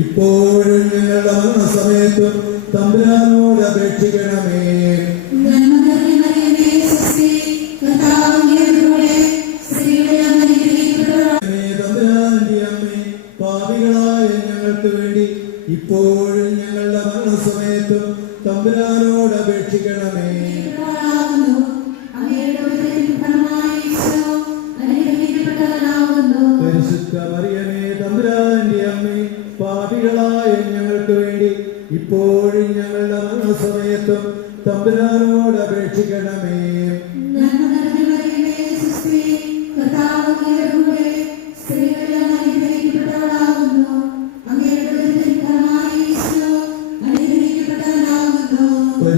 ഇപ്പോഴും ഞങ്ങളുടെ മരണസമയത്തും തമ്പുരാനോട് അപേക്ഷിക്കണമേ. ഇപ്പോഴും ഞങ്ങളുടെ മരണസമയത്തും തമ്പുരാനോട് അപേക്ഷിക്കണമേ. പരിശുദ്ധ മറിയമേ തമ്പുരാന്റെ അമ്മേ പാപികളായ ഞങ്ങൾക്ക് വേണ്ടി ഇപ്പോഴും ഞങ്ങളുടെ മരണസമയത്തും തമ്പുരാനോട് അപേക്ഷിക്കണമേ.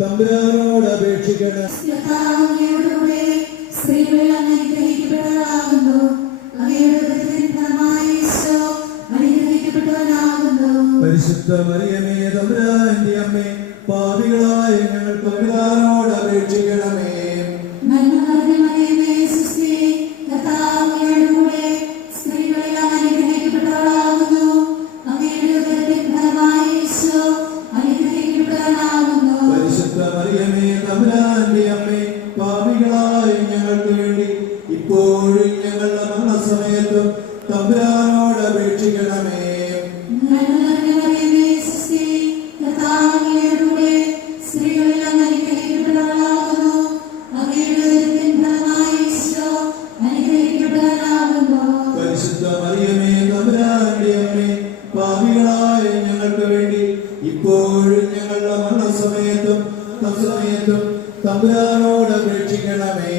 തമ്പുരാനോട് അപേക്ഷിക്കണം. അനുഗ്രഹിക്കപ്പെട്ടവനാകുന്നു. പരിശുദ്ധ മറിയമേ തമ്പുരാന്റെ അമ്മേ പാപികളായ ഞങ്ങൾ തമ്പുരാനോട് അപേക്ഷിക്കണമേ മറിയമേ തമ്പുരാന്റെ അമ്മേ പാപികളായ ഞങ്ങൾക്ക് വേണ്ടി ഇപ്പോഴും ഞങ്ങളുടെ മരണസമയത്തും തമ്പുരാനോട് അപേക്ഷിക്കണമേ. പരിശുദ്ധ മറിയമേ തമ്പുരാന്റെ അമ്മേ പാപികളായ ഞങ്ങൾക്ക് വേണ്ടി ഇപ്പോഴും ഞങ്ങളുടെ മരണസമയത്തും സമയത്തും തമ്പുരാനോട് അപേക്ഷിക്കണമേ.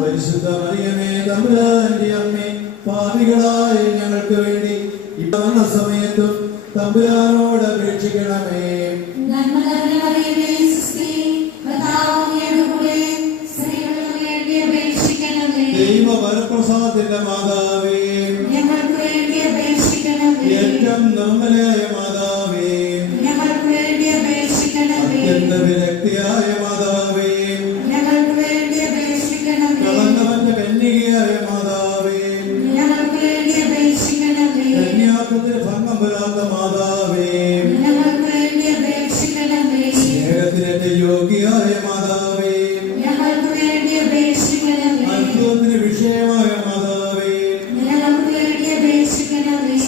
പരിശുദ്ധ മറിയമേ തമ്പുരാന്റെ അമ്മേ പാപികളായ ഞങ്ങൾക്ക് വേണ്ടി ഇപ്പന്ന സമയത്തും തമ്പുരാനോട് അപേക്ഷിക്കണമേ. വരപ്രസാദത്തിന്റെ മാതാവേ. ഏറ്റവും നിർമ്മലയായ മാതാവേ. അത്യന്ത വിരക്തിയായ മാതാവേ. കളങ്കമറ്റ കന്യകയായ മാതാവേ. കന്യാത്വത്തിന് ഭംഗം വരാത്ത മാതാവേ. സ്നേഹത്തിനേറ്റ യോഗ്യയായ മാതാവേ